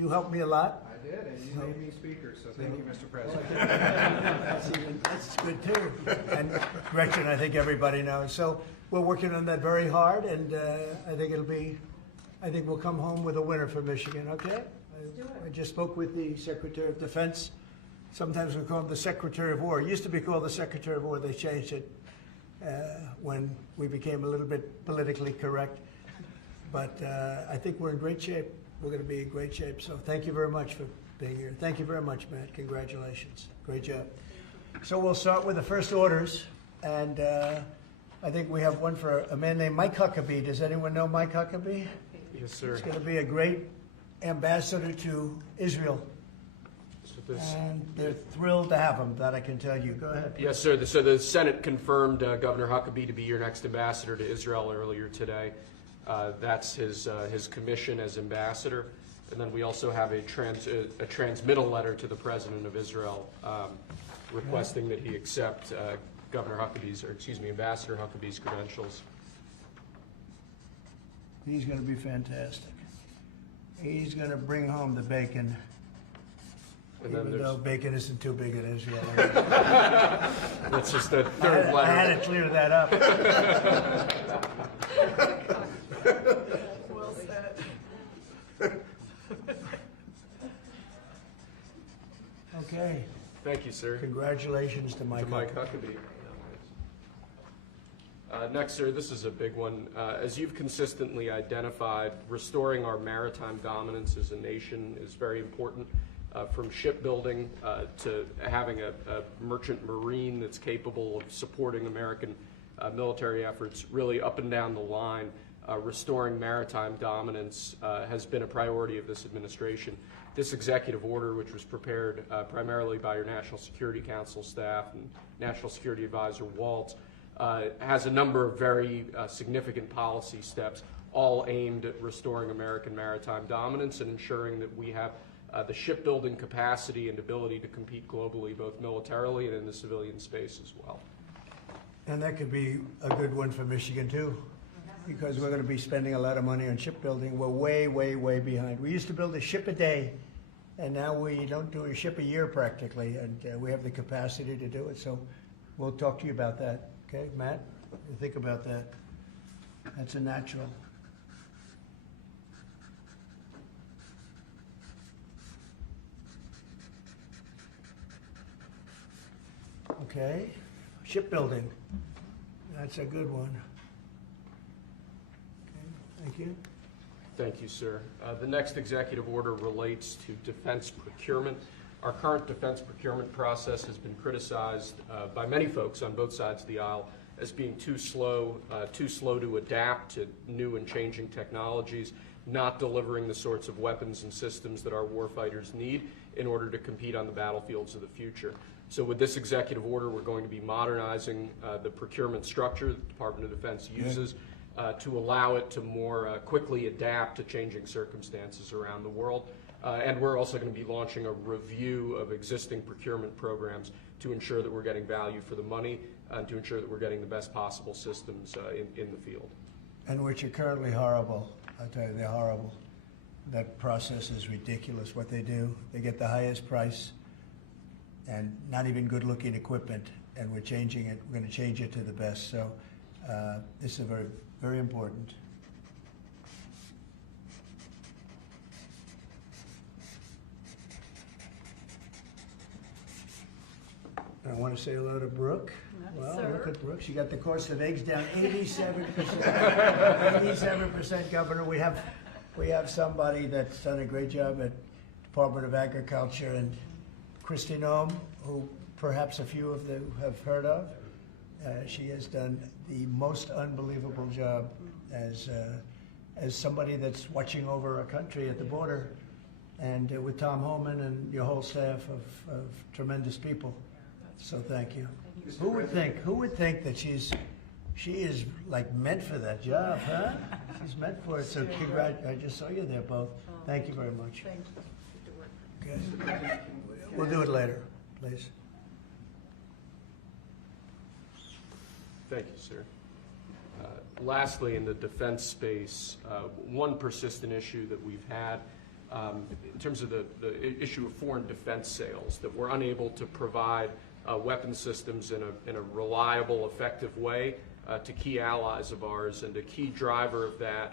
You helped me a lot. I did, and you made me speaker, so thank you, Mr. President. That's good too. And Gretchen, I think everybody knows. So we're working on that very hard, and I think we'll come home with a winner for Michigan, okay? I just spoke with the Secretary of Defense. Sometimes we call him the Secretary of War. It used to be called the Secretary of War. They changed it when we became a little bit politically correct. But I think we're in great shape. We're going to be in great shape. So thank you very much for being here. Thank you very much, Matt. Congratulations. Great job. So we'll start with the first orders. And I think we have one for a man named Mike Huckabee. Does anyone know Mike Huckabee? Yes, sir. He's going to be a great ambassador to Israel. And they're thrilled to have him, that I can tell you. Go ahead. Yes, sir. So the Senate confirmed Governor Huckabee to be your next ambassador to Israel earlier today. That's his commission as ambassador. And then we also have a transmittal letter to the President of Israel requesting that he accept Ambassador Huckabee's credentials. He's going to be fantastic. He's going to bring home the bacon. And then Even though bacon isn't too big in Israel. That's just the third letter. I had to clear that up. Well said. Okay. Thank you, sir. Congratulations to Mike. Huckabee. Next, sir, this is a big one. As you've consistently identified, restoring our maritime dominance as a nation is very important. From shipbuilding to having a merchant marine that's capable of supporting American military efforts, really up and down the line, restoring maritime dominance has been a priority of this administration. This executive order, which was prepared primarily by your National Security Council staff and National Security Advisor Waltz, has a number of very significant policy steps, all aimed at restoring American maritime dominance and ensuring that we have the shipbuilding capacity and ability to compete globally, both militarily and in the civilian space as well. And that could be a good one for Michigan too, because we're going to be spending a lot of money on shipbuilding. We're way, way, way behind. We used to build a ship a day, and now we don't do a ship a year practically, and we have the capacity to do it. So we'll talk to you about that. Okay, Matt? Think about that. That's a natural. Okay, shipbuilding. That's a good one. Okay, thank you. Thank you, sir. The next executive order relates to defense procurement. Our current defense procurement process has been criticized by many folks on both sides of the aisle as being too slow to adapt to new and changing technologies, not delivering the sorts of weapons and systems that our warfighters need in order to compete on the battlefields of the future. So with this executive order, we're going to be modernizing the procurement structure that the Department of Defense uses to allow it to more quickly adapt to changing circumstances around the world. And we're also going to be launching a review of existing procurement programs to ensure that we're getting value for the money and to ensure that we're getting the best possible systems in the field. And which are currently horrible. I tell you, they're horrible. That process is ridiculous, what they do. They get the highest price and not even good-looking equipment, and we're changing it. We're going to change it to the best. So this is very, very important. I want to say hello to Brooke. Well, sir. Look at Brooke. She got the cost of eggs down 87%. 87%, Governor. We have somebody that's done a great job at Department of Agriculture, and Kristi Noem, who perhaps a few of you have heard of. She has done the most unbelievable job as somebody that's watching over a country at the border, and with Tom Homan and your whole staff of tremendous people. So thank you. Who would think that she is like meant for that job, huh? She's meant for it. So I just saw you there both. Thank you very much. Thank you. Okay. We'll do it later, please. Thank you, sir. Lastly, in the defense space, one persistent issue that we've had in terms of the issue of foreign defense sales, that we're unable to provide weapon systems in a reliable, effective way to key allies of ours, and a key driver of that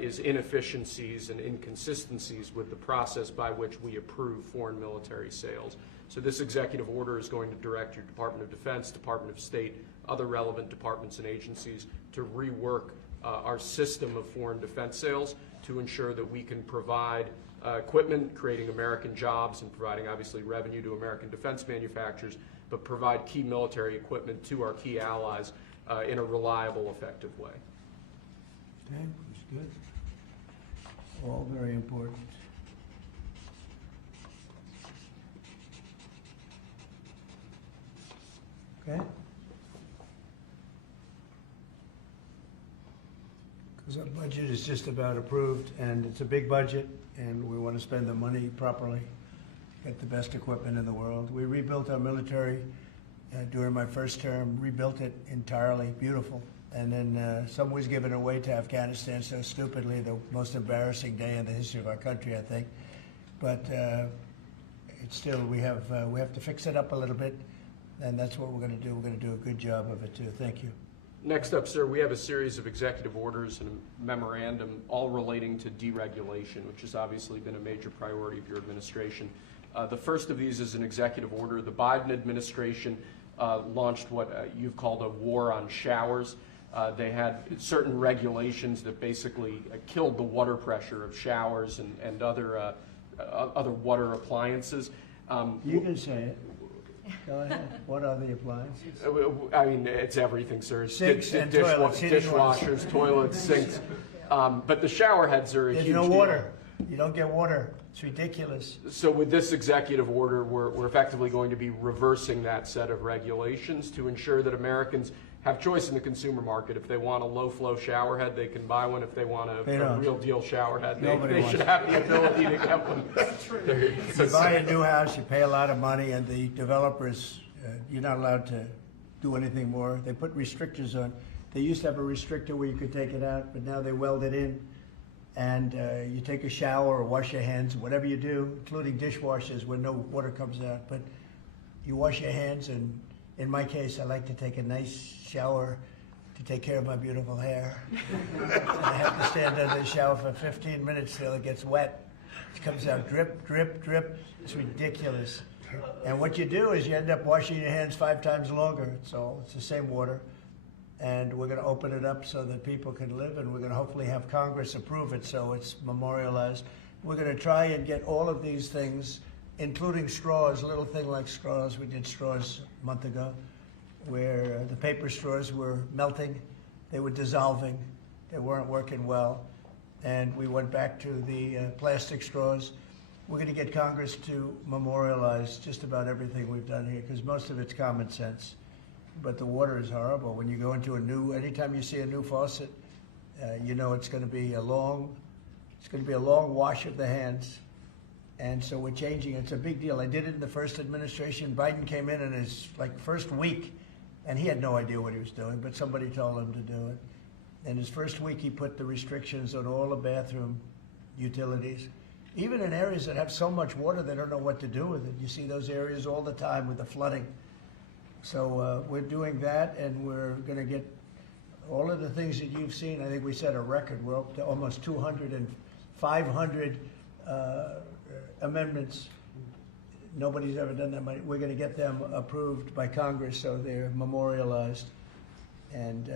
is inefficiencies and inconsistencies with the process by which we approve foreign military sales. So this executive order is going to direct your Department of Defense, Department of State, other relevant departments and agencies to rework our system of foreign defense sales to ensure that we can provide equipment, creating American jobs and providing obviously revenue to American defense manufacturers, but provide key military equipment to our key allies in a reliable, effective way. Okay, that's good. All very important. Okay? Because our budget is just about approved, and it's a big budget, and we want to spend the money properly, get the best equipment in the world. We rebuilt our military during my first term, rebuilt it entirely, beautiful. And then some was given away to Afghanistan so stupidly, the most embarrassing day in the history of our country, I think. But it's still, we have to fix it up a little bit, and that's what we're going to do. We're going to do a good job of it, too. Thank you. Next up, sir, we have a series of executive orders and a memorandum all relating to deregulation, which has obviously been a major priority of your administration. The first of these is an executive order. The Biden administration launched what you've called a war on showers. They had certain regulations that basically killed the water pressure of showers and other water appliances. You can say it. Go ahead. What are the appliances? I mean, it's everything, sir. Sinks and toilets, dishwashers, toilets, sinks. But the shower heads are a huge There's no deal. water. You don't get water. It's ridiculous. So with this executive order, we're effectively going to be reversing that set of regulations to ensure that Americans have choice in the consumer market. If they want a low-flow shower head, they can buy one. If they want a real deal shower head, they should have the ability to get one. You buy a new house, you pay a lot of money, and the developers, you're not allowed to do anything more. They put restrictors on. They used to have a restrictor where you could take it out, but now they weld it in. And you take a shower or wash your hands, whatever you do, including dishwashers where no water comes out. But you wash your hands, and in my case, I like to take a nice shower to take care of my beautiful hair. I have to stand under the shower for 15 minutes till it gets wet. It comes out drip, drip, drip. It's ridiculous. And what you do is you end up washing your hands 5 times longer. So it's the same water. And we're going to open it up so that people can live, and we're going to hopefully have Congress approve it so it's memorialized. We're going to try and get all of these things, including straws, a little thing like straws. We did straws a month ago, where the paper straws were melting, they were dissolving, they weren't working well, and we went back to the plastic straws. We're going to get Congress to memorialize just about everything we've done here, because most of it's common sense. But the water is horrible. When you go into anytime you see a new faucet, you know it's going to be a long wash of the hands. And so we're changing. It's a big deal. I did it in the first administration. Biden came in his first week, and he had no idea what he was doing, but somebody told him to do it. In his first week, he put the restrictions on all the bathroom utilities. Even in areas that have so much water, they don't know what to do with it. You see those areas all the time with the flooding. So we're doing that, and we're going to get all of the things that you've seen. I think we set a record. We're up to almost 200 and 500 amendments. Nobody's ever done that many. We're going to get them approved by Congress so they're memorialized. And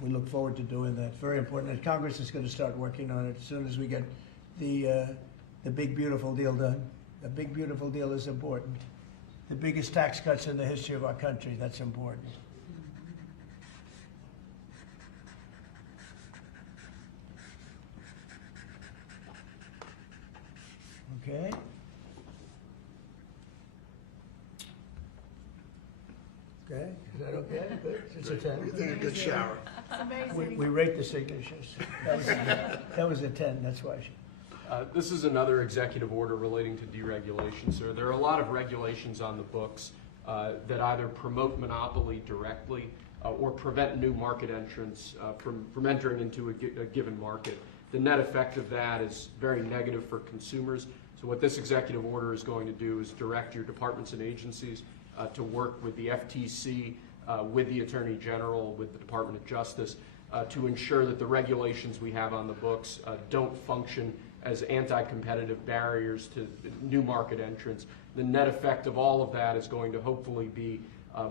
we look forward to doing that. Very important. And Congress is going to start working on it as soon as we get the big, beautiful deal done. The big, beautiful deal is important. The biggest tax cuts in the history of our country, that's important. Okay. Okay, is that okay? Good. It's a 10. You think a good shower? We rate the signatures. That was a 10, that's why. This is another executive order relating to deregulation, sir. There are a lot of regulations on the books that either promote monopoly directly or prevent new market entrants from entering into a given market. The net effect of that is very negative for consumers. So what this executive order is going to do is direct your departments and agencies to work with the FTC, with the Attorney General, with the Department of Justice, to ensure that the regulations we have on the books don't function as anti-competitive barriers to new market entrants. The net effect of all of that is going to hopefully be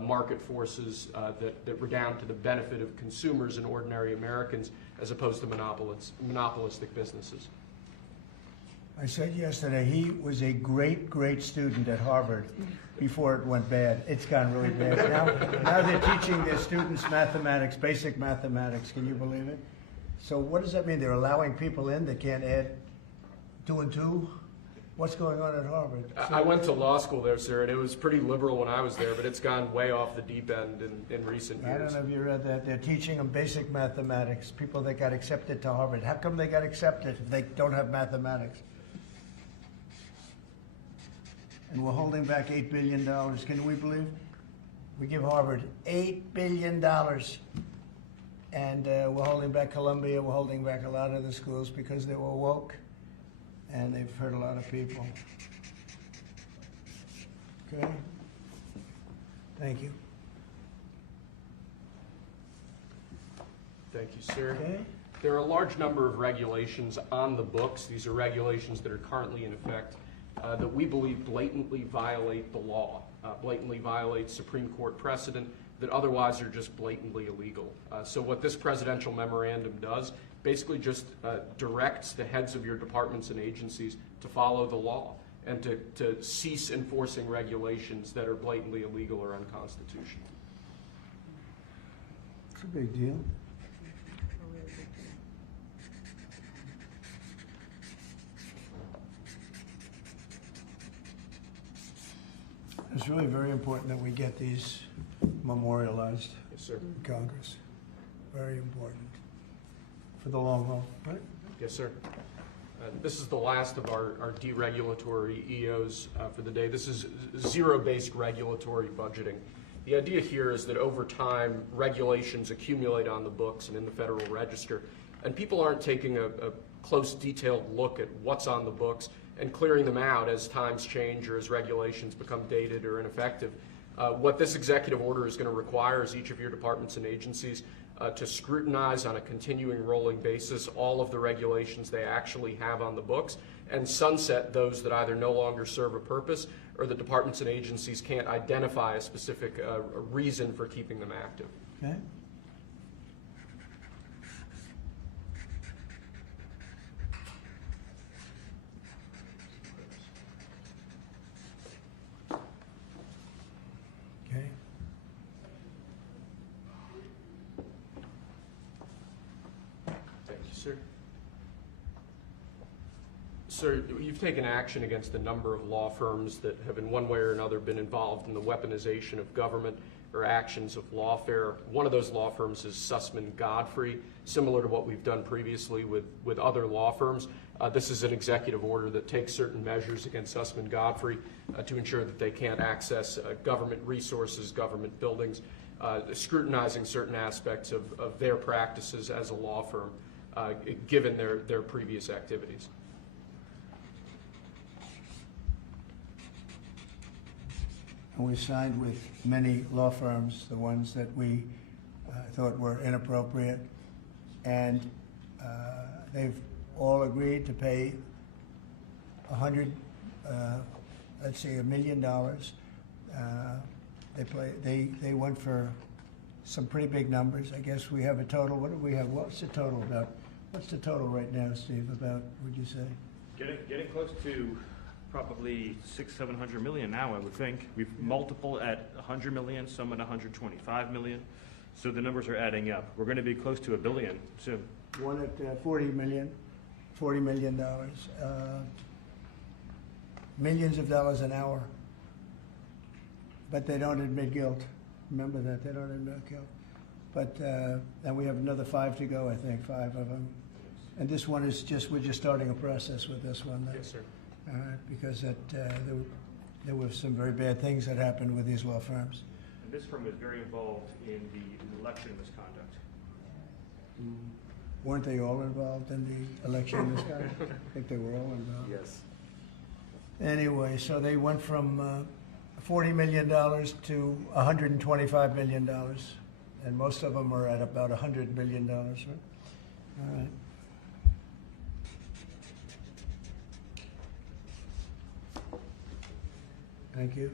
market forces that redound to the benefit of consumers and ordinary Americans as opposed to monopolistic businesses. I said yesterday, he was a great, great student at Harvard before it went bad. It's gone really bad. Now they're teaching their students mathematics, basic mathematics. Can you believe it? So what does that mean? They're allowing people in that can't add 2 and 2? What's going on at Harvard? I went to law school there, sir, and it was pretty liberal when I was there, but it's gone way off the deep end in recent years. I don't know if you read that. They're teaching them basic mathematics, people that got accepted to Harvard. How come they got accepted if they don't have mathematics? And we're holding back $8 billion. Can we believe? We give Harvard $8 billion. And we're holding back Columbia. We're holding back a lot of the schools because they were woke. And they've hurt a lot of people. Okay? Thank you. Thank you, sir. Okay? There are a large number of regulations on the books. These are regulations that are currently in effect that we believe blatantly violate the law, blatantly violate Supreme Court precedent that otherwise are just blatantly illegal. So what this presidential memorandum does basically just directs the heads of your departments and agencies to follow the law and to cease enforcing regulations that are blatantly illegal or unconstitutional. It's a big deal. It's really very important that we get these memorialized Yes, sir. in Congress. Very important for the long haul, right? Yes, sir. This is the last of our deregulatory EOs for the day. This is zero-based regulatory budgeting. The idea here is that over time, regulations accumulate on the books and in the Federal Register, and people aren't taking a close, detailed look at what's on the books and clearing them out as times change or as regulations become dated or ineffective. What this executive order is going to require is each of your departments and agencies to scrutinize on a continuing rolling basis all of the regulations they actually have on the books and sunset those that either no longer serve a purpose or the departments and agencies can't identify a specific reason for keeping them active. Okay? Okay. Thank you, sir. Sir, you've taken action against a number of law firms that have in one way or another been involved in the weaponization of government or actions of lawfare. One of those law firms is Sussman Godfrey, similar to what we've done previously with other law firms. This is an executive order that takes certain measures against Sussman Godfrey to ensure that they can't access government resources, government buildings, scrutinizing certain aspects of their practices as a law firm, given their previous activities. And we signed with many law firms, the ones that we thought were inappropriate, and they've all agreed to pay $1 million. They went for some pretty big numbers. I guess we have a total. What do we have? What's the total about? What's the total right now, Steve? About, would you say? Getting close to probably 600-700 million now, I would think. We've multiple at 100 million, some at 125 million. So the numbers are adding up. We're going to be close to $1 billion soon. One at $40 million. Millions of dollars an hour. But they don't admit guilt. Remember that, they don't admit guilt. But, and we have another 5 to go, I think, 5 of them. And this one is we're just starting a process with this one. Yes, sir. Because there were some very bad things that happened with these law firms. And this firm is very involved in the election misconduct. Weren't they all involved in the election of this guy? I think they were all involved. Yes. Anyway, so they went from $40 million to $125 million, and most of them are at about $100 million. Right? All right. Thank you.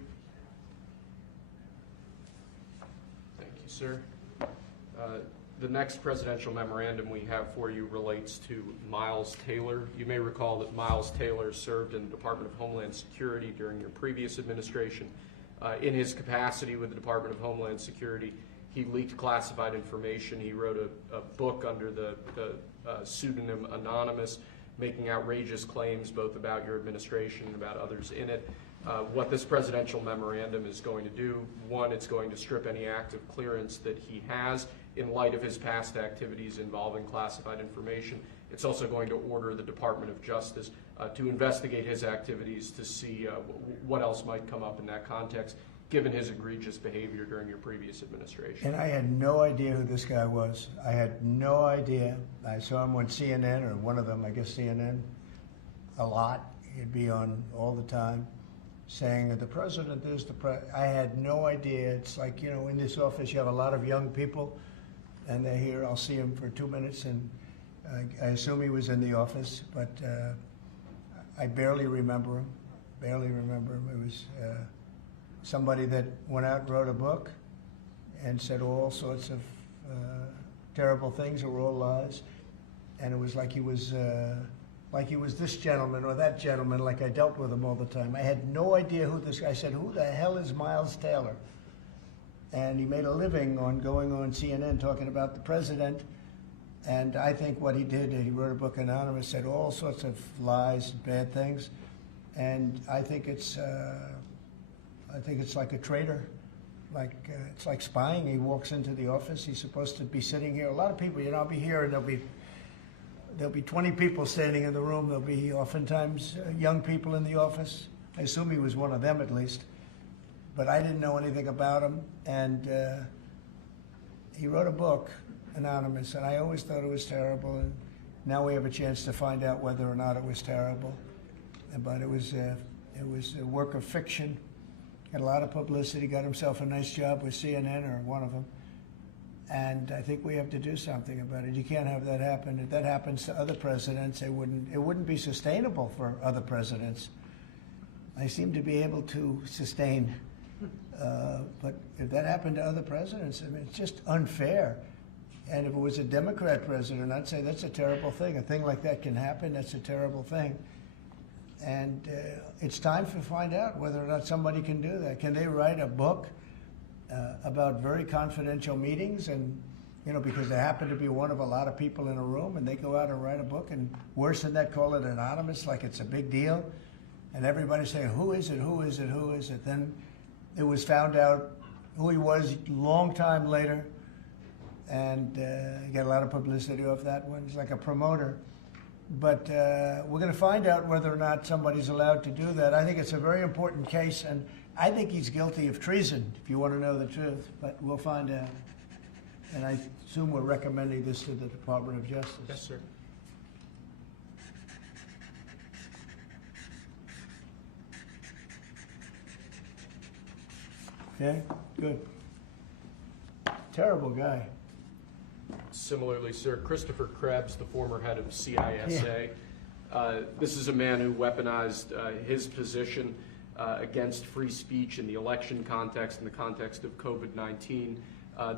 Thank you, sir. The next presidential memorandum we have for you relates to Miles Taylor. You may recall that Miles Taylor served in the Department of Homeland Security during your previous administration. In his capacity with the Department of Homeland Security, he leaked classified information. He wrote a book under the pseudonym Anonymous, making outrageous claims both about your administration and about others in it. What this presidential memorandum is going to do, one, it's going to strip any active clearance that he has in light of his past activities involving classified information. It's also going to order the Department of Justice to investigate his activities to see what else might come up in that context, given his egregious behavior during your previous administration. And I had no idea who this guy was. I had no idea. I saw him on CNN, or one of them, I guess CNN, a lot. He'd be on all the time, saying that the president is the president. I had no idea. It's like, you know, in this office you have a lot of young people, and they're here. I'll see him for 2 minutes, and I assume he was in the office, but I barely remember him. Barely remember him. It was somebody that went out and wrote a book and said all sorts of terrible things that were all lies, and it was like he was this gentleman or that gentleman, like I dealt with him all the time. I had no idea who this guy. I said, who the hell is Miles Taylor? And he made a living on going on CNN talking about the president. And I think what he did, he wrote a book, Anonymous, said all sorts of lies and bad things. And I think it's like a traitor. It's like spying. He walks into the office. He's supposed to be sitting here. A lot of people, you know, I'll be here and there'll be 20 people standing in the room. There'll be oftentimes young people in the office. I assume he was one of them at least. But I didn't know anything about him. And he wrote a book, Anonymous, and I always thought it was terrible. And now we have a chance to find out whether or not it was terrible. But it was a work of fiction. Got a lot of publicity, got himself a nice job with CNN, or one of them. And I think we have to do something about it. You can't have that happen. If that happens to other presidents, it wouldn't be sustainable for other presidents. I seem to be able to sustain, but if that happened to other presidents, I mean, it's just unfair. And if it was a Democrat president, I'd say that's a terrible thing. A thing like that can happen. That's a terrible thing. And it's time to find out whether or not somebody can do that. Can they write a book about very confidential meetings, and you know, because they happen to be one of a lot of people in a room, and they go out and write a book, and worse than that, call it anonymous, like it's a big deal, and everybody's saying, who is it, who is it, who is it? Then it was found out who he was a long time later, and he got a lot of publicity off that one. He's like a promoter. But we're going to find out whether or not somebody's allowed to do that. I think it's a very important case, and I think he's guilty of treason, if you want to know the truth. But we'll find out. And I assume we're recommending this to the Department of Justice. Yes, sir. Okay, good. Terrible guy. Similarly, sir, Christopher Krebs, the former head of CISA. This is a man who weaponized his position against free speech in the election context, in the context of COVID-19.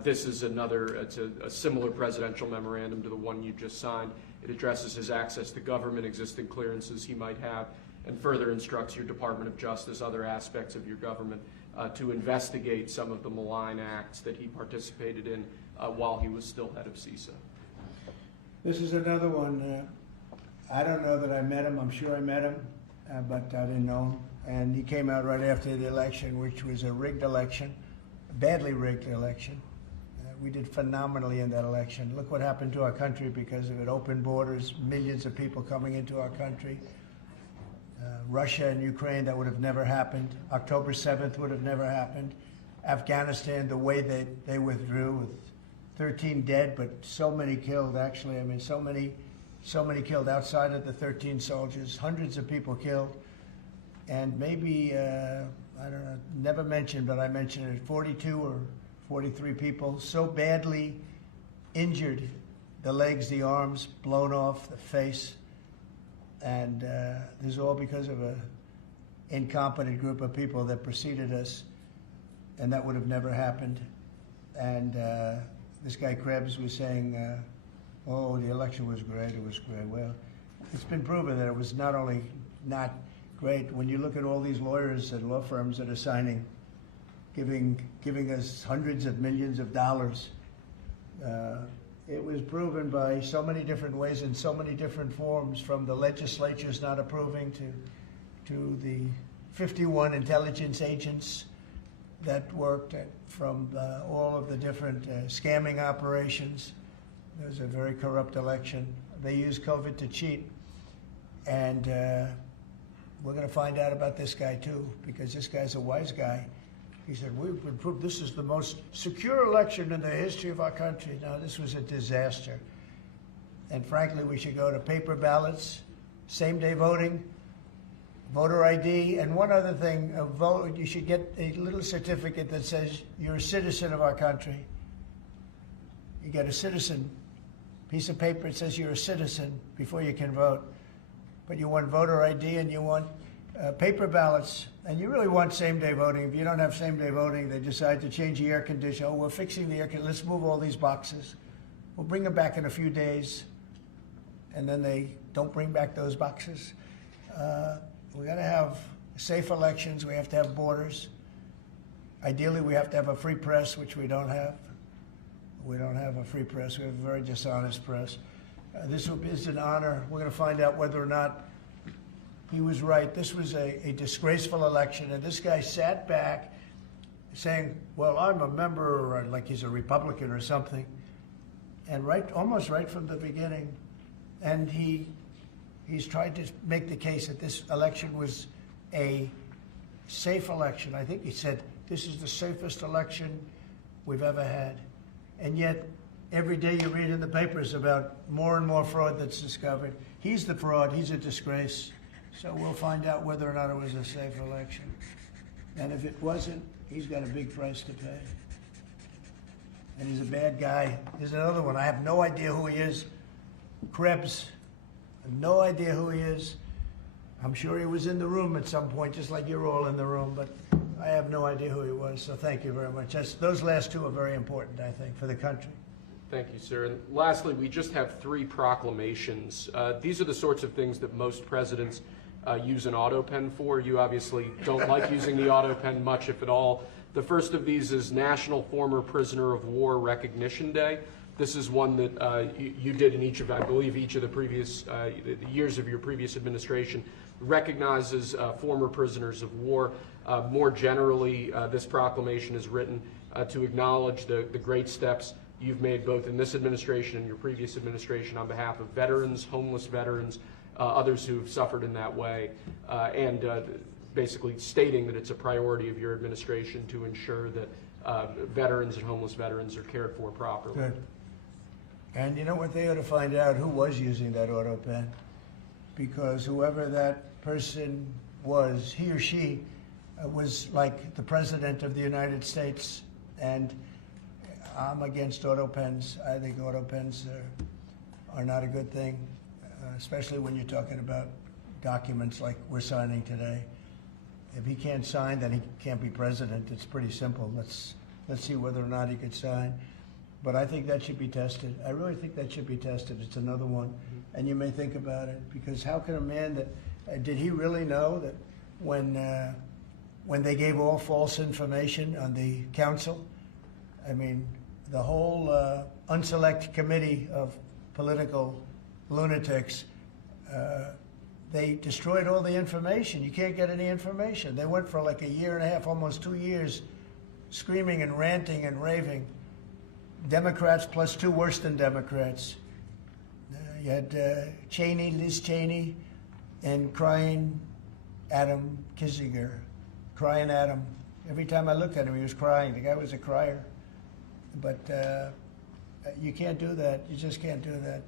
This is it's a similar presidential memorandum to the one you just signed. It addresses his access to government, existing clearances he might have, and further instructs your Department of Justice, other aspects of your government, to investigate some of the malign acts that he participated in while he was still head of CISA. This is another one. I don't know that I met him. I'm sure I met him, but I didn't know him. And he came out right after the election, which was a rigged election, a badly rigged election. We did phenomenally in that election. Look what happened to our country because of it. Open borders, millions of people coming into our country. Russia and Ukraine, that would have never happened. October 7th would have never happened. Afghanistan, the way they withdrew with 13 dead, but so many killed, actually. I mean, so many killed outside of the 13 soldiers, hundreds of people killed. And maybe, I don't know, never mentioned, but I mentioned it, 42 or 43 people so badly injured, the legs, the arms, blown off, the face. And this is all because of an incompetent group of people that preceded us, and that would have never happened. And this guy Krebs was saying, oh, the election was great, it was great. Well, it's been proven that it was not only not great. When you look at all these lawyers and law firms that are signing, giving us hundreds of millions of dollars, it was proven by so many different ways in so many different forms, from the legislatures not approving to the 51 intelligence agents that worked from all of the different scamming operations. It was a very corrupt election. They used COVID to cheat. And we're going to find out about this guy too, because this guy's a wise guy. He said, we've been proved this is the most secure election in the history of our country. No, this was a disaster. And frankly, we should go to paper ballots, same-day voting, voter ID, and one other thing, you should get a little certificate that says you're a citizen of our country. You get a citizen piece of paper that says you're a citizen before you can vote. But you want voter ID and you want paper ballots, and you really want same-day voting. If you don't have same-day voting, they decide to change the air conditioner. Oh, we're fixing the air conditioner. Let's move all these boxes. We'll bring them back in a few days, and then they don't bring back those boxes. We got to have safe elections. We have to have borders. Ideally, we have to have a free press, which we don't have. We don't have a free press. We have a very dishonest press. This is an honor. We're going to find out whether or not he was right. This was a disgraceful election, and this guy sat back saying, well, I'm a member, or like he's a Republican or something, and almost right from the beginning. And he's tried to make the case that this election was a safe election. I think he said, this is the safest election we've ever had. And yet, every day you read in the papers about more and more fraud that's discovered. He's the fraud. He's a disgrace. So we'll find out whether or not it was a safe election. And if it wasn't, he's got a big price to pay. And he's a bad guy. There's another one. I have no idea who he is. Krebs. I have no idea who he is. I'm sure he was in the room at some point, just like you're all in the room, but I have no idea who he was. So thank you very much. Those last two are very important, I think, for the country. Thank you, sir. And lastly, we just have 3 proclamations. These are the sorts of things that most presidents use an auto pen for. You obviously don't like using the auto pen much, if at all. The first of these is National Former Prisoner of War Recognition Day. This is one that you did in each of, I believe, each of the previous years of your previous administration, recognizes former prisoners of war. More generally, this proclamation is written to acknowledge the great steps you've made both in this administration and your previous administration on behalf of veterans, homeless veterans, others who have suffered in that way, and basically stating that it's a priority of your administration to ensure that veterans and homeless veterans are cared for properly. Good. And you know what? They ought to find out who was using that auto pen, because whoever that person was, he or she, was like the President of the United States. And I'm against auto pens. I think auto pens are not a good thing, especially when you're talking about documents like we're signing today. If he can't sign, then he can't be president. It's pretty simple. Let's see whether or not he could sign. But I think that should be tested. I really think that should be tested. It's another one. And you may think about it, because how can a man that, did he really know that when they gave all false information on the council, I mean, the whole unselect committee of political lunatics, they destroyed all the information. You can't get any information. They went for like a year and a half, almost 2 years, screaming and ranting and raving. Democrats plus 2 worse than Democrats. You had Cheney, Liz Cheney, and crying Adam Kinzinger. Crying Adam. Every time I looked at him, he was crying. The guy was a crier. But You can't do that. You just can't do that.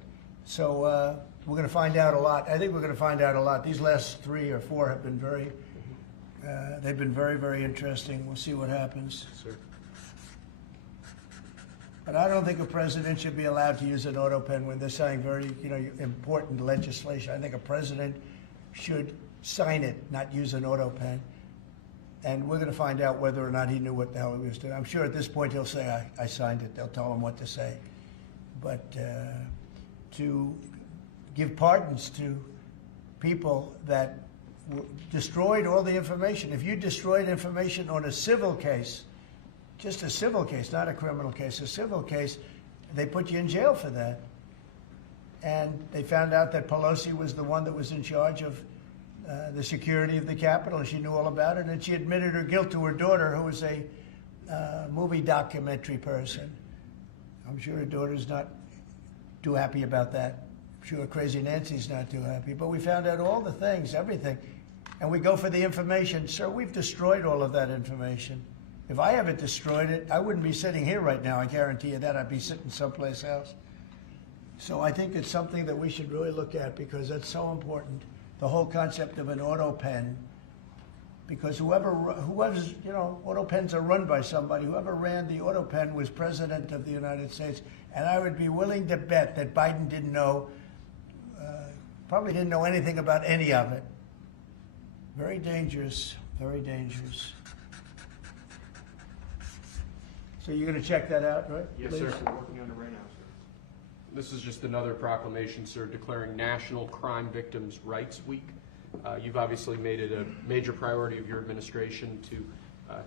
So we're going to find out a lot. I think we're going to find out a lot. These last 3 or 4 have been they've been very, very interesting. We'll see what happens. Sir. But I don't think a president should be allowed to use an auto pen when they're signing very, important legislation. I think a president should sign it, not use an auto pen. And we're going to find out whether or not he knew what the hell he was doing. I'm sure at this point he'll say, I signed it. They'll tell him what to say. But to give pardons to people that destroyed all the information. If you destroyed information on a civil case, just a civil case, not a criminal case, a civil case, they put you in jail for that. And they found out that Pelosi was the one that was in charge of the security of the Capitol, and she knew all about it, and she admitted her guilt to her daughter, who was a movie documentary person. I'm sure her daughter's not too happy about that. I'm sure Crazy Nancy's not too happy. But we found out all the things, everything. And we go for the information. Sir, we've destroyed all of that information. If I haven't destroyed it, I wouldn't be sitting here right now. I guarantee you that. I'd be sitting someplace else. So I think it's something that we should really look at, because that's so important. The whole concept of an auto pen, because whoever's, auto pens are run by somebody. Whoever ran the auto pen was president of the United States. And I would be willing to bet that Biden didn't know, probably didn't know anything about any of it. Very dangerous, very dangerous. So you're going to check that out, right? Yes, please? sir. We're working on it right now, sir. This is just another proclamation, sir, declaring National Crime Victims' Rights Week. You've obviously made it a major priority of your administration to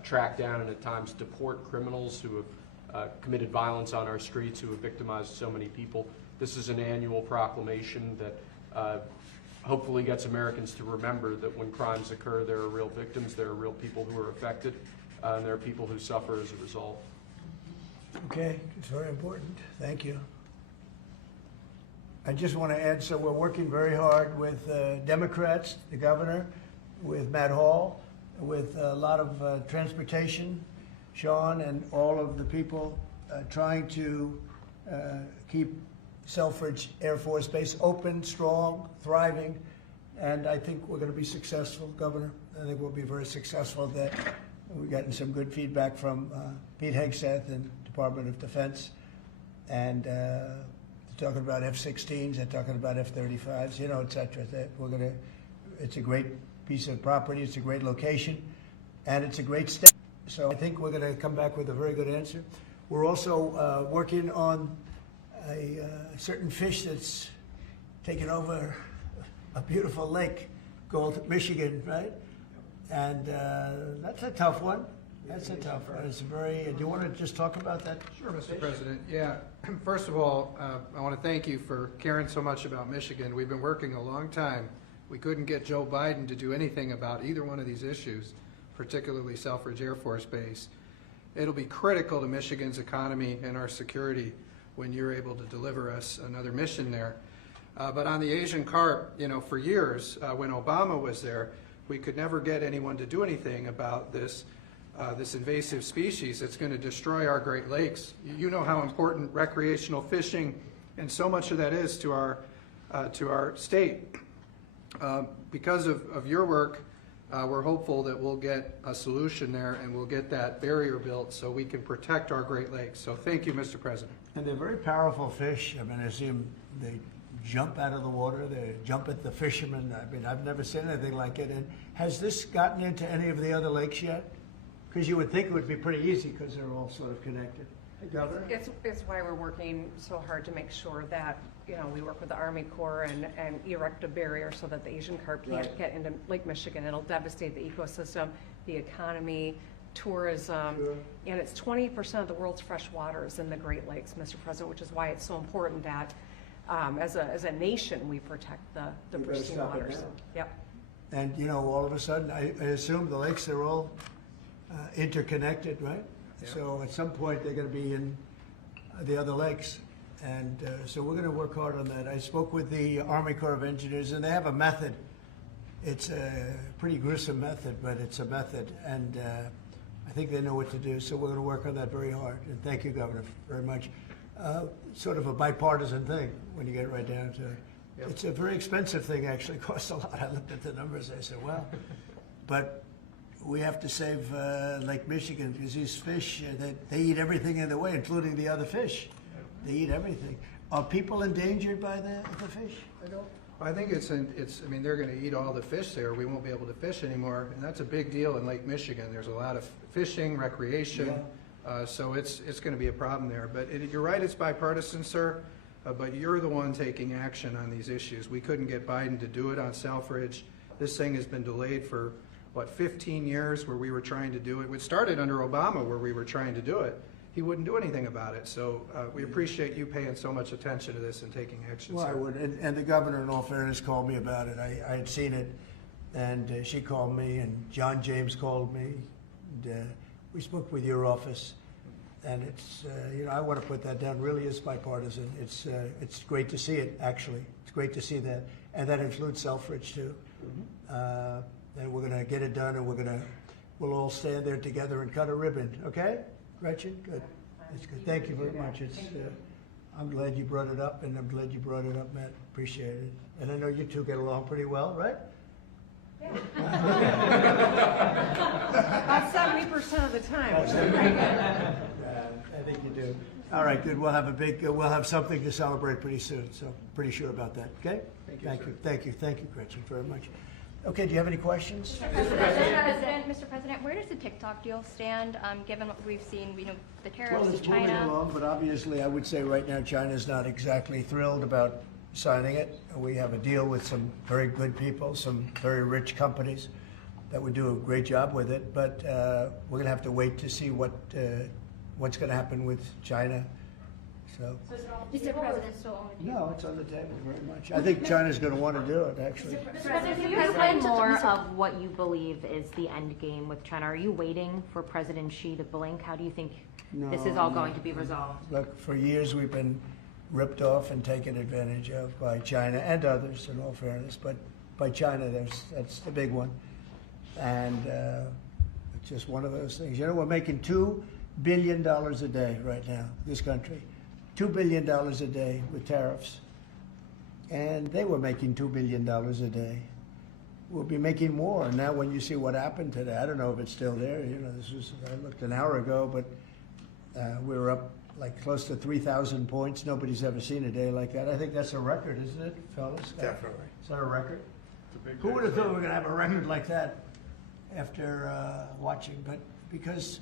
track down and at times deport criminals who have committed violence on our streets, who have victimized so many people. This is an annual proclamation that hopefully gets Americans to remember that when crimes occur, there are real victims, there are real people who are affected, and there are people who suffer as a result. Okay, it's very important. Thank you. I just want to add, so we're working very hard with Democrats, the governor, with Matt Hall, with a lot of transportation, Sean, and all of the people trying to keep Selfridge Air Force Base open, strong, thriving, and I think we're going to be successful, Governor. I think we'll be very successful at that. We've gotten some good feedback from Pete Hegseth and Department of Defense, and they're talking about F-16s, they're talking about F-35s, et cetera. It's a great piece of property, it's a great location, and it's a great step. So I think we're going to come back with a very good answer. We're also working on a certain fish that's taken over a beautiful lake called Michigan, right? And that's a tough one. That's a tough one. It's very. Do you want to just talk about that? Sure, Mr. President. Yeah. First of all, I want to thank you for caring so much about Michigan. We've been working a long time. We couldn't get Joe Biden to do anything about either one of these issues, particularly Selfridge Air Force Base. It'll be critical to Michigan's economy and our security when you're able to deliver us another mission there. But on the Asian carp, for years, when Obama was there, we could never get anyone to do anything about this invasive species that's going to destroy our Great Lakes. You know how important recreational fishing and so much of that is to our state. Because of your work, we're hopeful that we'll get a solution there and we'll get that barrier built so we can protect our Great Lakes. So thank you, Mr. President. And they're very powerful fish. I mean, I see them, they jump out of the water, they jump at the fishermen. I mean, I've never seen anything like it. And has this gotten into any of the other lakes yet? Because you would think it would be pretty easy because they're all sort of connected. Hey, Governor? It's why we're working so hard to make sure that, we work with the Army Corps and erect a barrier so that the Asian carp can't get into Lake Michigan. It'll devastate the ecosystem, the economy, tourism, and it's 20% of the world's fresh water is in the Great Lakes, Mr. President, which is why it's so important that as a nation we protect the pristine waters. Yep. And, all of a sudden, I assume the lakes are all interconnected, right? Yeah. So at some point they're going to be in the other lakes. And so we're going to work hard on that. I spoke with the Army Corps of Engineers, and they have a method. It's a pretty gruesome method, but it's a method. And I think they know what to do. So we're going to work on that very hard. And thank you, Governor, very much. sort of a bipartisan thing when you get right down to it. Yep. It's a very expensive thing, actually. It costs a lot. I looked at the numbers. I said, well, but we have to save Lake Michigan because these fish, they eat everything in the way, including the other fish. They eat everything. Are people endangered by the fish? I think I mean, they're gonna eat all the fish there, we won't be able to fish anymore, and that's a big deal in Lake Michigan. There's a lot of fishing, recreation, so it's gonna be a problem there. But you're right, it's bipartisan, sir, but you're the one taking action on these issues. We couldn't get Biden to do it on Selfridge. This thing has been delayed for, 15 years where we were trying to do it. It started under Obama where we were trying to do it. He wouldn't do anything about it. So we appreciate you paying so much attention to this and taking action, Well, sir. I would. And the governor, in all fairness, called me about it. I had seen it, and she called me, and John James called me. And, we spoke with your office, and it's, I want to put that down. Really is bipartisan. It's great to see it, actually. It's great to see that. And that includes Selfridge, too. And we're going to get it done, and we'll all stand there together and cut a ribbon, okay? Gretchen, good. That's good. Thank you very much. It's, I'm glad you brought it up, and I'm glad you brought it up, Matt. Appreciate it. And I know you two get along pretty well, right? Yeah. About 70% of the time. I think you do. All right, good. We'll have something to celebrate pretty soon. So pretty sure about that. Okay. Thank you, Gretchen, very much. Okay. Do you have any questions? Mr. President, where does the TikTok deal stand, given what we've seen, the tariffs Well, to it's moving China? along, but obviously I would say right now China's not exactly thrilled about signing it. We have a deal with some very good people, some very rich companies that would do a great job with it, but we're going to have to wait to see what's going to happen with China. So, Mr. President, still on the table? no, it's on the table very much. I think China's going to want to do it, actually. Mr. President, Can you explain more of what you believe is the end game with China? Are you waiting for President Xi to blink? How do you think this is all going to be resolved? Look, for years we've been ripped off and taken advantage of by China and others, in all fairness, but by China, that's the big one. And it's just one of those things. We're making $2 billion a day right now, this country. $2 billion a day with tariffs. And they were making $2 billion a day. We'll be making more. And now when you see what happened today, I don't know if it's still there. I looked an hour ago, but we were up like close to 3,000 points. Nobody's ever seen a day like that. I think that's a record, isn't it, fellas? Definitely. Is that a record? Who would have thought we were going to have a record like that after watching? But because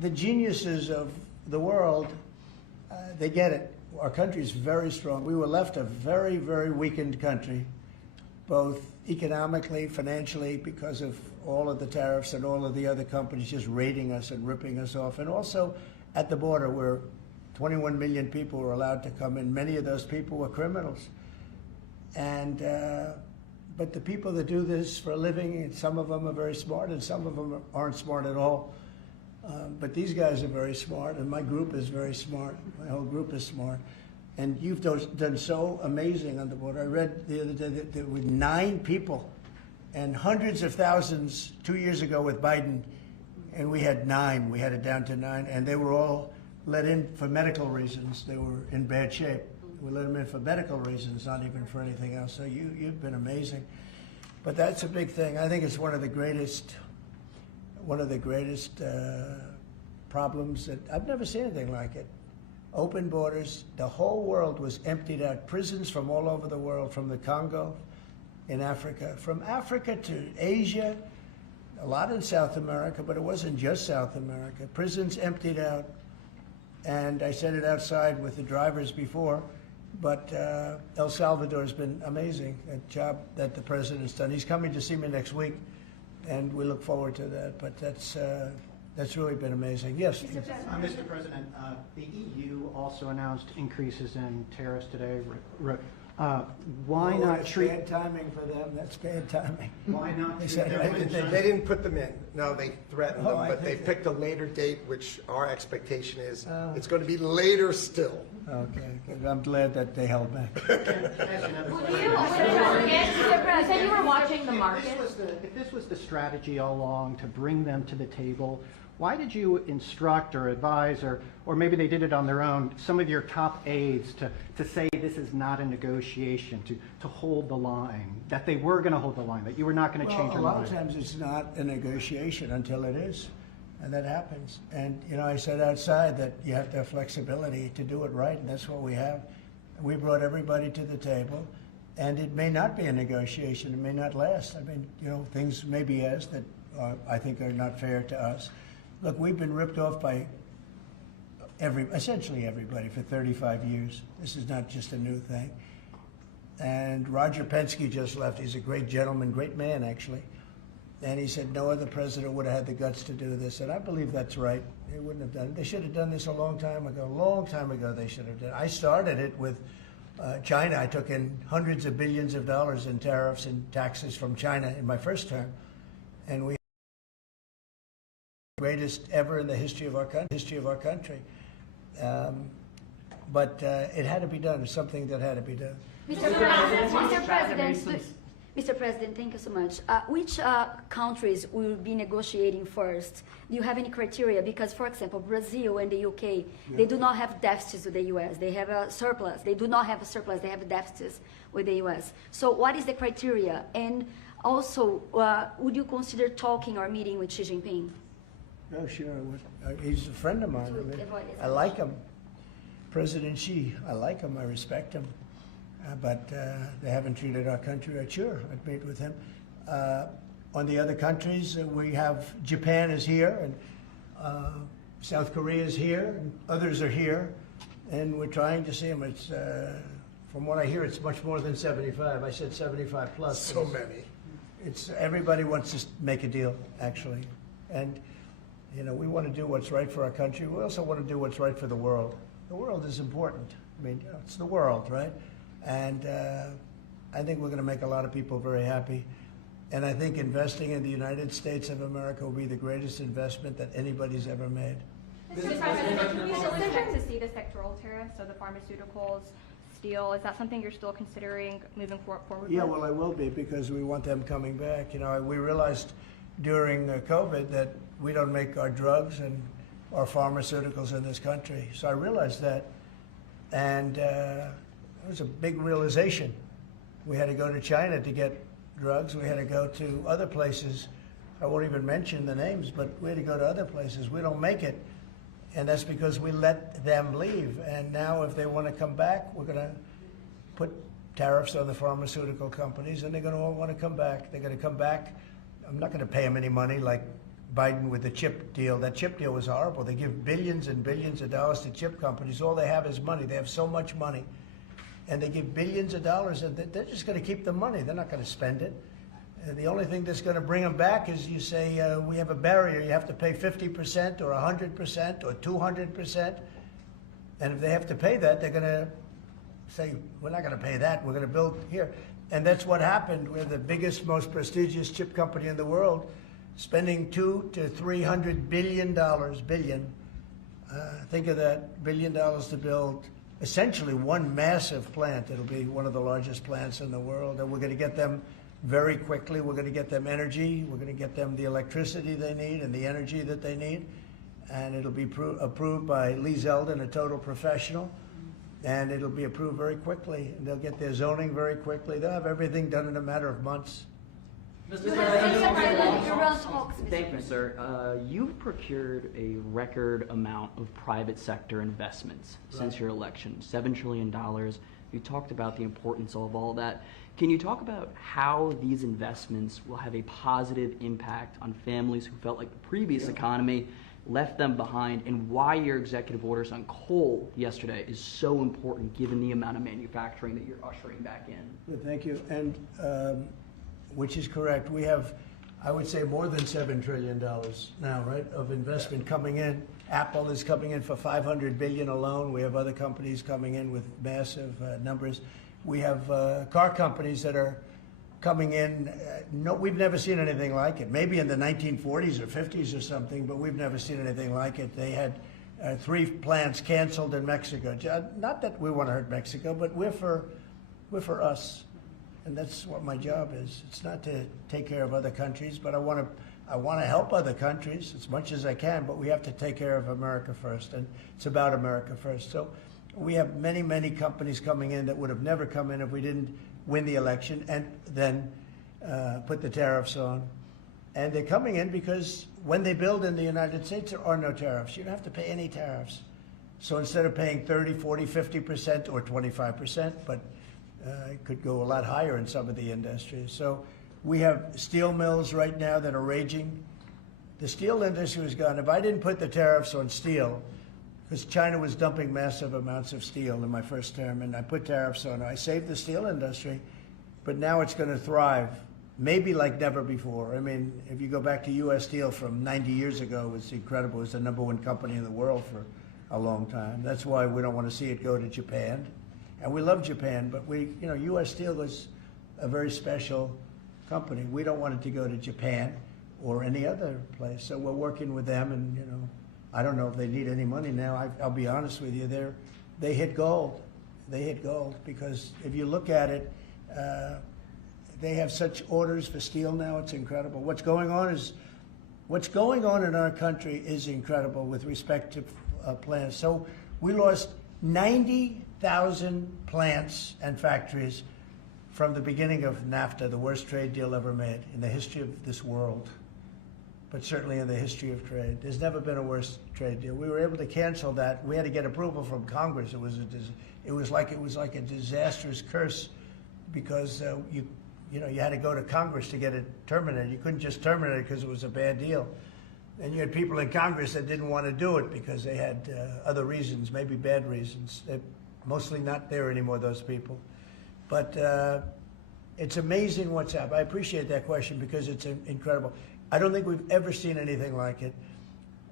the geniuses of the world, they get it. Our country's very strong. We were left a very, very weakened country, both economically, financially, because of all of the tariffs and all of the other companies just raiding us and ripping us off. And also at the border where 21 million people were allowed to come in. Many of those people were criminals. And but the people that do this for a living, and some of them are very smart and some of them aren't smart at all. But these guys are very smart, and my group is very smart. My whole group is smart. And you've done so amazing on the border. I read the other day that there were 9 people and hundreds of thousands 2 years ago with Biden, and we had 9. We had it down to 9, and they were all let in for medical reasons. They were in bad shape. We let them in for medical reasons, not even for anything else. So you've been amazing. But that's a big thing. I think it's one of the greatest problems that I've never seen anything like it. Open borders. The whole world was emptied out. Prisons from all over the world, from the Congo in Africa, from Africa to Asia, a lot in South America, but it wasn't just South America. Prisons emptied out. And I said it outside with the drivers before, but El Salvador has been amazing, a job that the president's done. He's coming to see me next week, and we look forward to that. But that's really been amazing. Yes? Mr. President, the EU also announced increases in tariffs today. Why not That's treat? bad timing for them. That's bad timing. Why not They treat said them they- in They didn't put them in. No, they threatened Oh, them, I but they think- picked a later date, which our expectation is Oh. it's going to be later still. Okay, good. I'm glad that they held back. You said you were watching the market. If this was the strategy all along to bring them to the table, why did you instruct or advise, or maybe they did it on their own, some of your top aides to say this is not a negotiation, to hold the line, that they were going to hold the line, that you were not going to change your Well, a mind? lot of times it's not a negotiation until it is, and that happens. And, you know, I said outside that you have to have flexibility to do it right, and that's what we have. We brought everybody to the table, and it may not be a negotiation. It may not last. I mean, you know, things may be asked that I think are not fair to us. Look, we've been ripped off by essentially everybody for 35 years. This is not just a new thing. And Roger Penske just left. He's a great gentleman, great man, actually. And he said no other president would have had the guts to do this. And I believe that's right. They wouldn't have done it. They should have done this a long time ago. A long time ago they should have done it. I started it with China. I took in hundreds of billions of dollars in tariffs and taxes from China in my first term. And we greatest ever in the history of our country. But it had to be done. It's something that had to be done. Mr. President, thank you so much. Which countries will be negotiating first? Do you have any criteria? Because, for example, Brazil and the UK, they do not have deficits with the US. They have a surplus. They do not have a surplus. They have deficits with the US. So what is the criteria? And also, would you consider talking or meeting with Xi Jinping? Oh, sure. He's a friend of mine. I like him. President Xi, I like him. I respect him. But they haven't treated our country right. Sure, I'd meet with him. On the other countries, we have Japan is here, and South Korea is here, and others are here, and we're trying to see them. It's, from what I hear, it's much more than 75. I said 75 plus. So many. It's everybody wants to make a deal, actually, and you know we want to do what's right for our country. We also want to do what's right for the world. The world is important. I mean, you know, it's the world, right? And I think we're going to make a lot of people very happy. And I think investing in the United States of America will be the greatest investment that anybody's ever made. Mr. President, can we still expect to see the sectoral tariffs, so the pharmaceuticals, steel? Is that something you're still considering moving forward Yeah, with? well, I will be, because we want them coming back. You know, we realized during COVID that we don't make our drugs and our pharmaceuticals in this country. So I realized that, and it was a big realization. We had to go to China to get drugs. We had to go to other places. I won't even mention the names, but we had to go to other places. We don't make it, and that's because we let them leave. And now if they want to come back, we're going to put tariffs on the pharmaceutical companies, and they're going to all want to come back. They're going to come back. I'm not going to pay them any money like Biden with the chip deal. That chip deal was horrible. They give billions and billions of dollars to chip companies. All they have is money. They have so much money. And they give billions of dollars, and they're just going to keep the money. They're not going to spend it. And the only thing that's going to bring them back is you say, we have a barrier. You have to pay 50% or 100% or 200%. And if they have to pay that, they're going to say, we're not going to pay that. We're going to build here. And that's what happened. We're the biggest, most prestigious chip company in the world, spending $200 to $300 billion. Think of that, $1 billion to build essentially one massive plant. It'll be one of the largest plants in the world, and we're going to get them very quickly. We're going to get them energy. We're going to get them the electricity they need and the energy that they need, and it'll be approved by Lee Zeldin, a total professional, and it'll be approved very quickly. And they'll get their zoning very quickly. They'll have everything done in a matter of months. Thank you, sir. You've procured a record amount of private sector investments since your election, $7 trillion. You talked about the importance of all that. Can you talk about how these investments will have a positive impact on families who felt like the previous economy left them behind, and why your executive orders on coal yesterday is so important given the amount of manufacturing that you're ushering back in? Good, thank you. And which is correct. We have, I would say, more than $7 trillion now, right, of investment coming in. Apple is coming in for $500 billion alone. We have other companies coming in with massive numbers. We have car companies that are coming in. No, we've never seen anything like it. Maybe in the 1940s or 50s or something, but we've never seen anything like it. They had 3 plants canceled in Mexico. Not that we want to hurt Mexico, but we're for us. and that's what my job is. It's not to take care of other countries, but I want to help other countries as much as I can, but we have to take care of America first, and it's about America first. So we have many, many companies coming in that would have never come in if we didn't win the election and then put the tariffs on. And they're coming in because when they build in the United States, there are no tariffs. You don't have to pay any tariffs. So instead of paying 30, 40, 50% or 25%, but it could go a lot higher in some of the industries. So we have steel mills right now that are raging. The steel industry was gone. If I didn't put the tariffs on steel, because China was dumping massive amounts of steel in my first term, and I put tariffs on it, I saved the steel industry, but now it's going to thrive. Maybe like never before. I mean, if you go back to U.S. Steel from 90 years ago, it was incredible. It was the #1 company in the world for a long time. That's why we don't want to see it go to Japan. And we love Japan, but U.S. Steel was a very special company. We don't want it to go to Japan or any other place. So we're working with them, and I don't know if they need any money now. I'll be honest with you, they hit gold. They hit gold because if you look at it, they have such orders for steel now. It's incredible. What's going on in our country is incredible with respect to plants. So we lost 90,000 plants and factories from the beginning of NAFTA, the worst trade deal ever made in the history of this world, but certainly in the history of trade. There's never been a worse trade deal. We were able to cancel that. We had to get approval from Congress. It was like a disastrous curse because you had to go to Congress to get it terminated. You couldn't just terminate it because it was a bad deal. And you had people in Congress that didn't want to do it because they had other reasons, maybe bad reasons. They're mostly not there anymore, those people. But it's amazing what's happened. I appreciate that question because it's incredible. I don't think we've ever seen anything like it.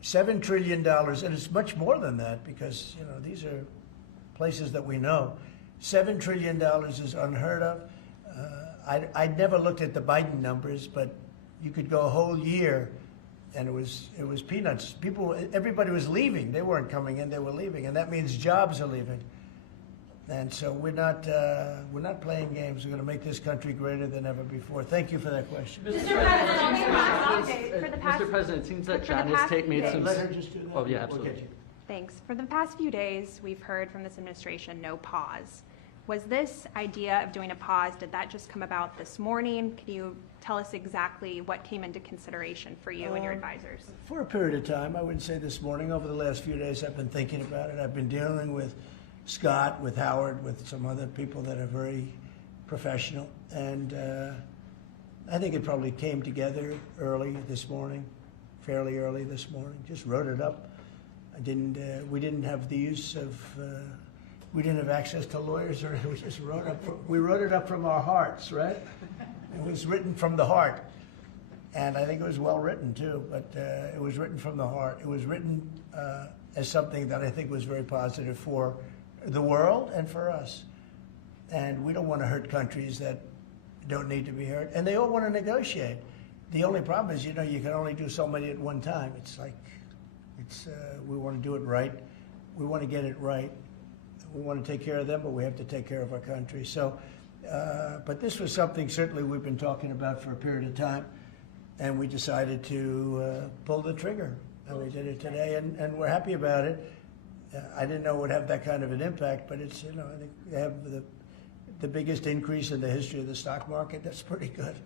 $7 trillion, and it's much more than that because these are places that we know. $7 trillion is unheard of. I'd never looked at the Biden numbers, but you could go a whole year, and it was peanuts. Everybody was leaving. They weren't coming in; they were leaving, and that means jobs are leaving. And so we're not playing games. We're going to make this country greater than ever before. Thank you for that question. Mr. President, it seems that China's made some. Let her just do that. Oh yeah, absolutely. Okay. Thanks. For the past few days, we've heard from this administration no pause. Was this idea of doing a pause, did that just come about this morning? Can you tell us exactly what came into consideration for you and your advisors? For a period of time, I wouldn't say this morning. Over the last few days, I've been thinking about it. I've been dealing with Scott, with Howard, with some other people that are very professional. And I think it probably came together early this morning, fairly early this morning. Just wrote it up. We didn't have the use of... we didn't have access to lawyers, or we just we wrote it up from our hearts, right? It was written from the heart. And I think it was well written too, but it was written from the heart. It was written as something that I think was very positive for the world and for us. And we don't want to hurt countries that don't need to be hurt. And they all want to negotiate. The only problem is, you can only do so many at one time. We want to do it right. We want to get it right. We want to take care of them, but we have to take care of our country. So, but this was something certainly we've been talking about for a period of time, and we decided to pull the trigger, and we did it today, and we're happy about it. I didn't know it would have that kind of an impact, but it's, I think they have the biggest increase in the history of the stock market. That's pretty good.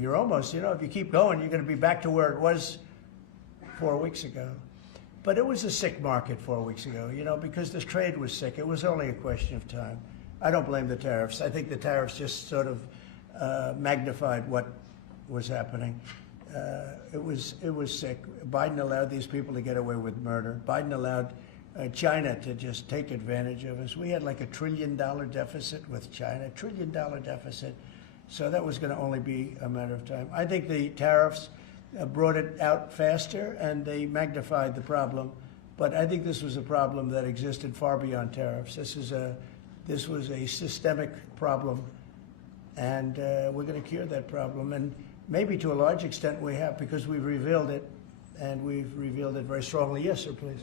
You're almost, if you keep going, you're going to be back to where it was 4 weeks ago. But it was a sick market 4 weeks ago, because this trade was sick. It was only a question of time. I don't blame the tariffs. I think the tariffs just sort of magnified what was happening. It was sick. Biden allowed these people to get away with murder. Biden allowed China to just take advantage of us. We had like $1 trillion deficit with China, $1 trillion deficit. So that was going to only be a matter of time. I think the tariffs brought it out faster, and they magnified the problem. But I think this was a problem that existed far beyond tariffs. This was a systemic problem, and we're going to cure that problem. And maybe to a large extent we have, because we've revealed it. and we've revealed it very strongly. Yes, sir, please.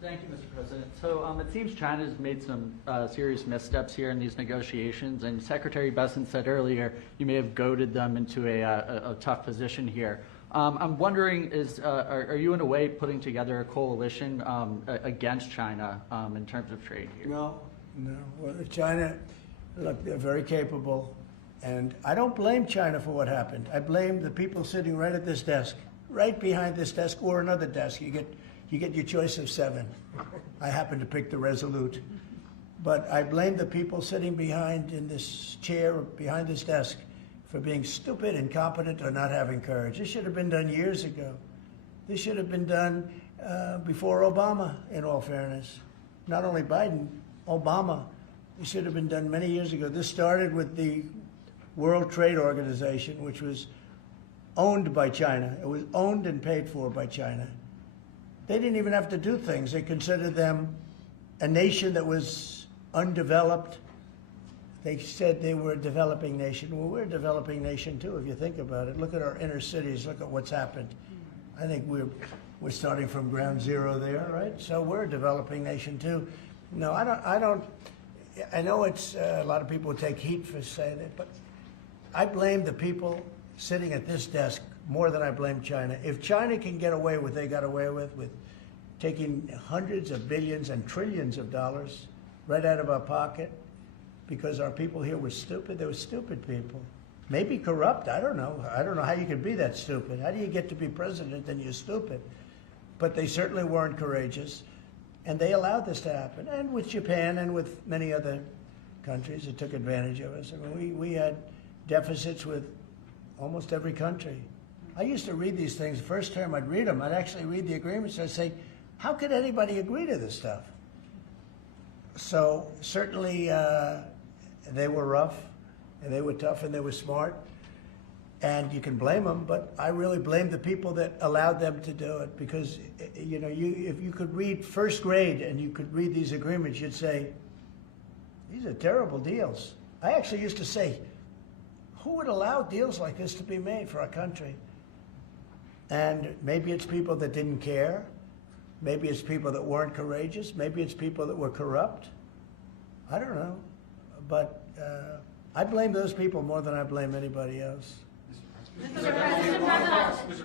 Thank you, Mr. President. So it seems China's made some serious missteps here in these negotiations, and Secretary Besson said earlier you may have goaded them into a tough position here. I'm wondering, are you in a way putting together a coalition against China in terms of trade here? No. Well, China, look, they're very capable, and I don't blame China for what happened. I blame the people sitting right at this desk, right behind this desk, or another desk. You get your choice of 7. I happen to pick the Resolute. But I blame the people sitting behind in this chair, behind this desk, for being stupid, incompetent, or not having courage. This should have been done years ago. This should have been done before Obama, in all fairness. Not only Biden, Obama. It should have been done many years ago. This started with the World Trade Organization, which was owned by China. It was owned and paid for by China. They didn't even have to do things. They considered them a nation that was undeveloped. They said they were a developing nation. Well, we're a developing nation too, if you think about it. Look at our inner cities. Look at what's happened. I think we're starting from ground zero there, right? So we're a developing nation too. No, I don't. I know it's a lot of people take heat for saying it, but I blame the people sitting at this desk more than I blame China. If China can get away with what they got away with taking hundreds of billions and trillions of dollars right out of our pocket because our people here were stupid, they were stupid people. Maybe corrupt, I don't know. I don't know how you could be that stupid. How do you get to be president and you're stupid? But they certainly weren't courageous. And they allowed this to happen. And with Japan and with many other countries that took advantage of us. I mean, we had deficits with almost every country. I used to read these things. The first term I'd read them. I'd actually read the agreements. I'd say, how could anybody agree to this stuff? So certainly they were rough, and they were tough, and they were smart. And you can blame them, but I really blame the people that allowed them to do it, because you know, if you could read first grade and you could read these agreements, you'd say, these are terrible deals. I actually used to say, who would allow deals like this to be made for our country? And maybe it's people that didn't care. Maybe it's people that weren't courageous. Maybe it's people that were corrupt. I don't know. But I blame those people more than I blame anybody else. Mr.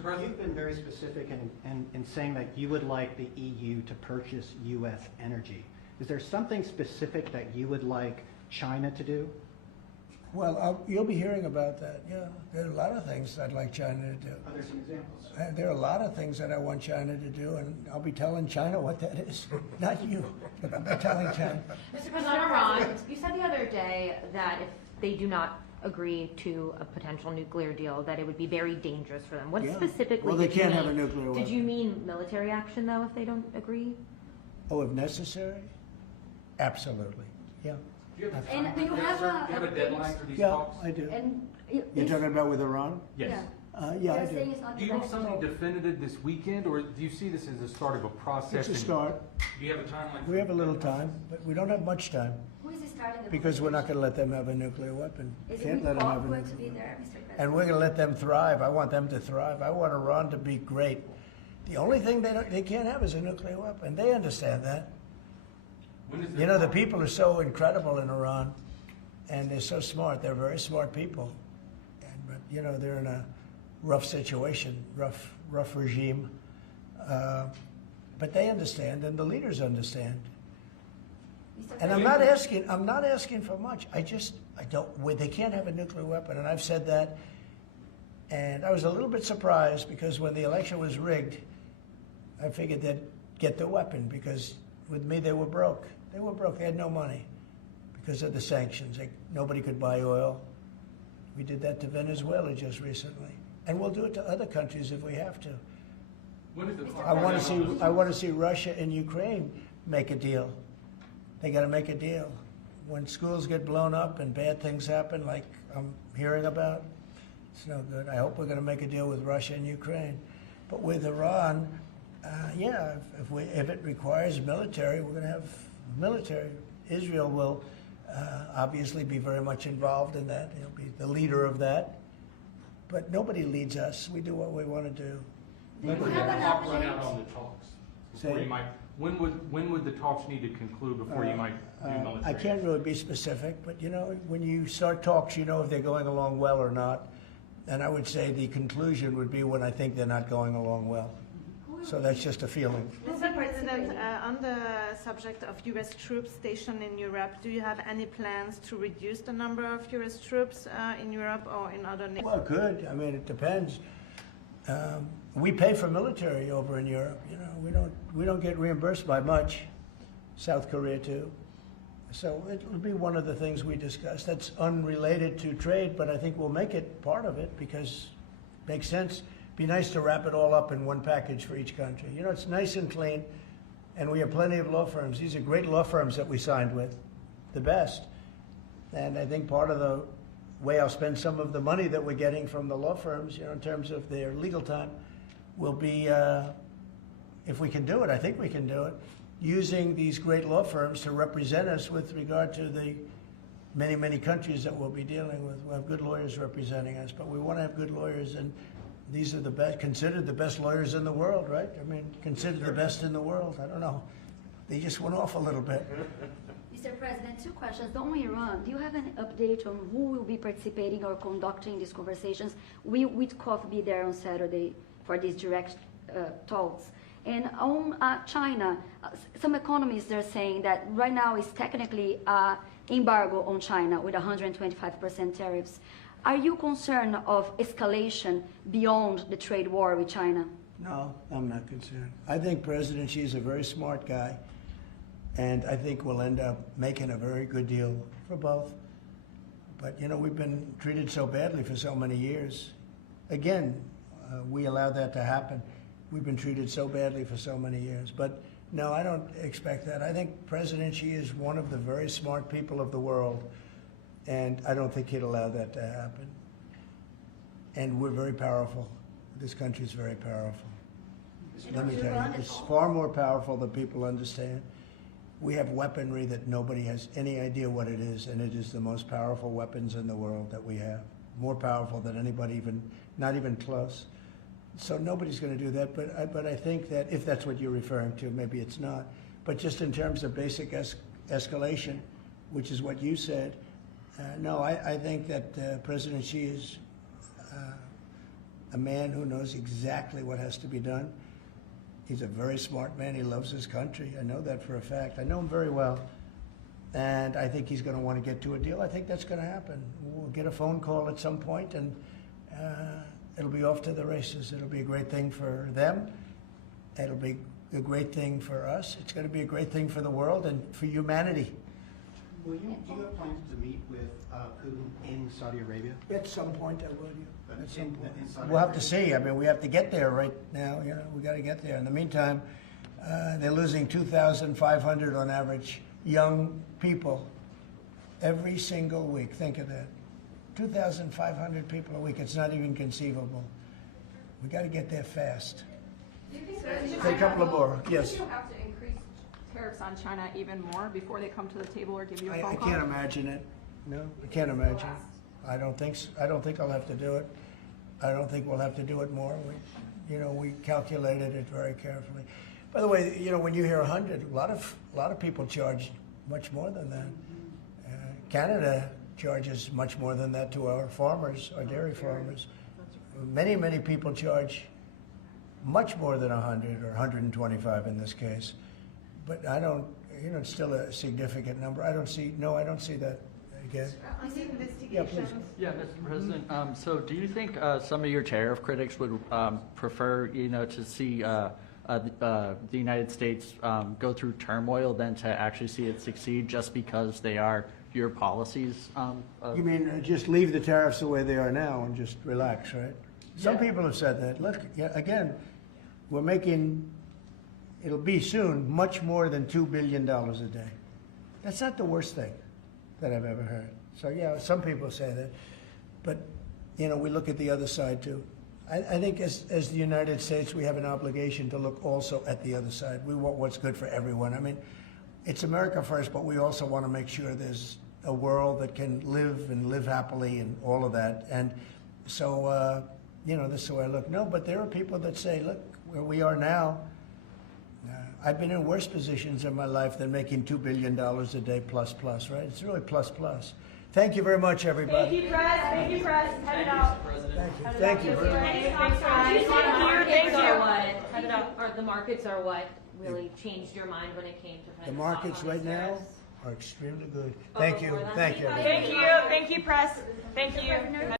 President, you've been very specific in saying that you would like the EU to purchase U.S. energy. Is there something specific that you would like China to do? Well, you'll be hearing about that. Yeah, there are a lot of things I'd like China to do. Are there some examples? There are a lot of things that I want China to do, and I'll be telling China what that is. Not you, but I'll be telling China. Mr. President, Iran, you said the other day that if they do not agree to a potential nuclear deal, that it would be very dangerous for them. What specifically well, they did you can't mean? have a nuclear weapon. Did you mean military action, though, if they don't agree? Oh, if necessary? Absolutely, yeah. And do you have a deadline for these Yeah, talks? I do. And You're talking about with Iran? Yes. Yeah, I they're do. saying it's not Do you want something negotiable. definitive this weekend, or do you see this as the start of a process? It's a start. Do you have a timeline? We have a little time, but we don't have much time, Who is starting the because we're not going to let them have a nuclear weapon. Is Can't it let them have a going to be nuclear there, weapon. Mr. President? And we're going to let them thrive. I want them to thrive. I want Iran to be great. The only thing they can't have is a nuclear weapon. They understand that. You know, the people are so incredible in Iran, and they're so smart. They're very smart people. But, you know, they're in a rough situation, rough regime. But they understand, and the leaders understand. And I'm not asking for much. I don't, they can't have a nuclear weapon, and I've said that. And I was a little bit surprised, because when the election was rigged, I figured they'd get the weapon, because with me, they were broke. They were broke. They had no money because of the sanctions. Nobody could buy oil. We did that to Venezuela just recently. And we'll do it to other countries if we have to. I want to see Russia and Ukraine make a deal. They got to make a deal. When schools get blown up and bad things happen, like I'm hearing about, it's no good. I hope we're going to make a deal with Russia and Ukraine. But with Iran, yeah, if it requires military, we're going to have military. Israel will obviously be very much involved in that. He'll be the leader of that. But nobody leads us. We do what we want to do. When would the clock run out on the talks? Before Say- you might, when would the talks need to conclude before you might do military? I can't really be specific, but you know, when you start talks, you know if they're going along well or not. And I would say the conclusion would be when I think they're not going along well. So that's just a feeling. Mr. President, on the subject of U.S. troops stationed in Europe, do you have any plans to reduce the number of U.S. troops in Europe or in other nations? Well, good. I mean, it depends. We pay for military over in Europe. You know, we don't get reimbursed by much. South Korea too. So it'll be one of the things we discuss. That's unrelated to trade, but I think we'll make it part of it because it makes sense. Be nice to wrap it all up in one package for each country. You know, it's nice and clean, and we have plenty of law firms. These are great law firms that we signed with, the best. And I think part of the way I'll spend some of the money that we're getting from the law firms, you know, in terms of their legal time, will be, if we can do it, I think we can do it, using these great law firms to represent us with regard to the many, many countries that we'll be dealing with. We'll have good lawyers representing us, but we want to have good lawyers, and these are the best, considered the best lawyers in the world, right? I mean, considered the best in the world. I don't know. They just went off a little bit. Mr. President, two questions. On Iran, do you have an update on who will be participating or conducting these conversations? Will Witkoff be there on Saturday for these direct talks? And on China, some economists are saying that right now is technically embargo on China with 125% tariffs. Are you concerned of escalation beyond the trade war with China? No, I'm not concerned. I think President Xi is a very smart guy, and I think we'll end up making a very good deal for both. But, you know, we've been treated so badly for so many years. Again, we allowed that to happen. We've been treated so badly for so many years. But, no, I don't expect that. I think President Xi is one of the very smart people of the world, and I don't think he'd allow that to happen. And we're very powerful. This country is very powerful. Let me tell you, it's far more powerful than people understand. We have weaponry that nobody has any idea what it is, and it is the most powerful weapons in the world that we have. More powerful than anybody, not even close. So nobody's going to do that, but I think that if that's what you're referring to, maybe it's not. But just in terms of basic escalation, which is what you said, no, I think that President Xi is a man who knows exactly what has to be done. He's a very smart man. He loves his country. I know that for a fact. I know him very well. And I think he's going to want to get to a deal. I think that's going to happen. We'll get a phone call at some point, and it'll be off to the races. It'll be a great thing for them. It'll be a great thing for us. It's going to be a great thing for the world and for humanity. Do you have plans to meet with Putin in Saudi Arabia? At some point, I will. At some point. in Saudi We'll have to Arabia? see. I mean, we have to get there right now. You know, we got to get there. In the meantime, they're losing 2,500 on average young people every single week. Think of that. 2,500 people a week. It's not even conceivable. We got to get there fast. Say a couple of more. Yes. Do you have to increase tariffs on China even more before they come to the table or give you a phone I call? can't imagine it. No, I can't imagine. I don't think I'll have to do it. I don't think we'll have to do it more. We calculated it very carefully. By the way, you know, when you hear 100, a lot of people charge much more than that. Canada charges much more than that to our farmers, our dairy farmers. Many, many people charge much more than 100 or 125 in this case. But I don't, you know, it's still a significant number. I don't see that again. On the Yeah, investigations, please. Yeah, Mr. President. So do you think some of your tariff critics would prefer, you know, to see the United States go through turmoil than to actually see it succeed just because they are your policies? You mean just leave the tariffs the way they are now and just relax, right? Some people have said that. Look, again, we're making, it'll be soon, much more than $2 billion a day. That's not the worst thing that I've ever heard. So yeah, some people say that. But, you know, we look at the other side too. I think as the United States, we have an obligation to look also at the other side. We want what's good for everyone. I mean, it's America first, but we also want to make sure there's a world that can live and live happily and all of that. And so this is the way I look. No, but there are people that say, look, where we are now, I've been in worse positions in my life than making $2 billion a day plus, right? It's really plus. Thank you very much, everybody. Thank you, Press. Thank you, Press. Head it out. Thank you. The markets are what really changed your mind when it came to The markets right now are extremely good. Thank you. Thank you. Thank you, Press. Thank you.